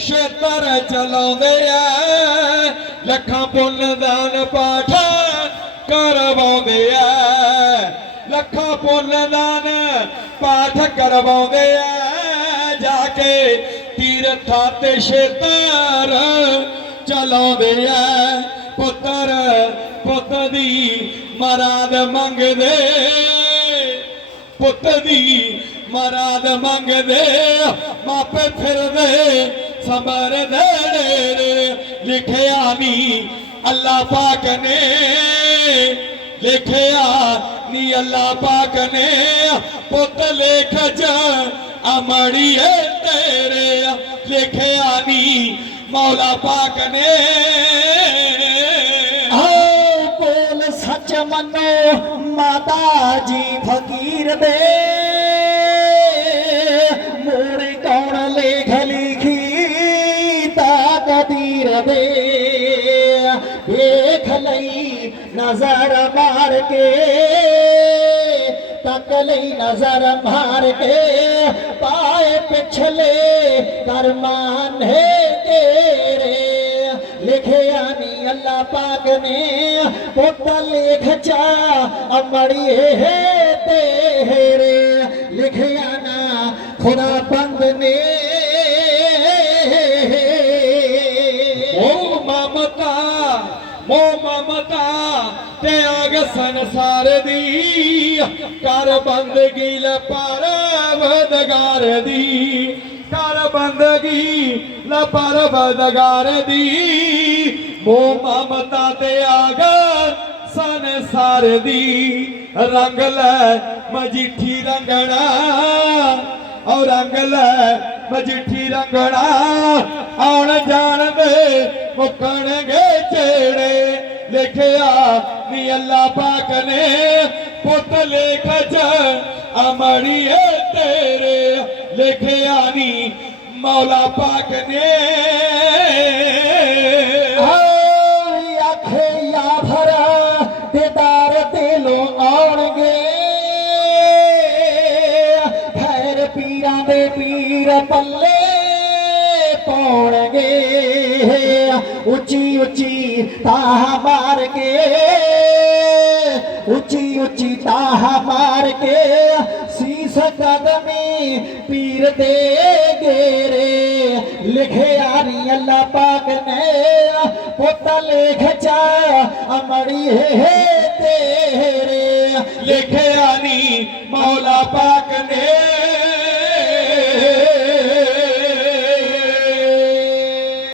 ਛੇਤਰ ਚਲਾਉਂਦੇ ਆ। ਲੱਖਾਂ ਪੁੰਨ ਦਾਨ ਪਾਠ ਕਰਵਾਉਂਦੇ ਆ। ਲੱਖਾਂ ਪੁੰਨ ਦਾਨ ਪਾਠ ਕਰਵਾਉਂਦੇ ਆ। ਜਾ ਕੇ ਤੀਰਥਾਂ ਤੇ ਛੇਤਰ ਚਲਾਉਂਦੇ ਆ। ਪੁੱਤਰ, ਪੁੱਤ ਦੀ ਮਰਾਦ ਮੰਗਦੇ। ਪੁੱਤ ਦੀ ਮਰਾਦ ਮੰਗਦੇ ਮਾਪੇ ਫਿਰਦੇ ਸਮਰ ਦੇ ਡੇਰੇ ਲਿਖਿਆ ਨੀ ਅੱਲਾ ਪਾਕ ਨੇ। ਲਿਖਿਆ ਨੀ ਅੱਲਾ ਪਾਕ ਨੇ। ਪੁੱਤ ਲੇਖ ਚ ਅਮੜੀਏ ਤੇਰੇ ਲਿਖਿਆ ਨੀ ਮੌਲਾ ਪਾਕ ਨੇ। ਆਓ ਬੋਲ ਸੱਚ ਮੰਨੋ, ਮਾਤਾ ਜੀ ਫਕੀਰ ਦੇ। ਕਦੀਰ ਲਈ ਨਜ਼ਰ ਮਾਰ ਕੇ, ਤੱਕ ਲਈ ਨਜ਼ਰ ਮਾਰ ਕੇ, ਪਾਏ ਪਿਛਲੇ ਕਰਮਾਂ ਨੇ ਤੇਰੇ। ਲਿਖਿਆ ਨੀ ਅੱਲਾ ਪਾਕ ਨੇ, ਪੁੱਤ ਲੇਖ ਚਾ ਅਮੜੀਏ ਤੇਰੇ। ਲਿਖਿਆ ਨਾ ਖੁਦਾ ਬੰਦ ਨੇ ਮਮਤਾ ਮੋਹ ਮਮਤਾ, ਤੇ ਆਗ ਸੰਸਾਰ ਦੀ ਕਰ ਬੰਦਗੀ ਲ ਪਰਵਦਗਾਰ ਦੀ। ਕਰ ਬੰਦਗੀ ਲ ਪਰਵਦਗਾਰ ਦੀ। ਮੋਹ ਮਮਤਾ ਤੇ ਆਗ ਸੰਸਾਰ ਦੀ। ਰੰਗ ਲੈ ਮਜੀਠੀ ਰੰਗਣਾ, ਔਰ ਰੰਗ ਲੈ ਮਜੀਠੀ ਰੰਗਣਾ। ਆਉਣ ਜਾਣ ਦੇ ਮੁੱਕਣਗੇ ਚੇੜੇ, ਲਿਖਿਆ ਨੀ ਅੱਲਾ ਪਾਕ ਨੇ, ਪੁੱਤ ਲੇਖ ਚ ਅਮੜੀਏ ਤੇਰੇ, ਲਿਖਿਆ ਨੀ ਮੌਲਾ ਪਾਕ ਨੇ। ਹਾਏ ਆਖੇ ਯਾ ਭਰਾ ਦਿਦਾਰ ਦਿਲੋਂ ਆਉਣਗੇ। ਖੈਰ ਪੀਰਾਂ ਦੇ ਪੀਰ ਪੱਲੇ ਪਾਉਣਗੇ। ਉੱਚੀ ਉੱਚੀ ਤਾਹ ਮਾਰ ਕੇ, ਉੱਚੀ ਉੱਚੀ ਤਾਹ ਮਾਰ ਕੇ ਸੀਸ ਕਦਮੀ ਪੀਰ ਦੇ ਗੇਰੇ ਲਿਖਿਆ ਨੀ ਅੱਲਾ ਪਾਕ ਨੇ। ਪੁੱਤ ਲੇਖ ਚਾ ਅਮੜੀ ਹੈ ਤੇਰੇ। ਲਿਖਿਆ ਨੀ ਮੌਲਾ ਪਾਕ ਨੇ।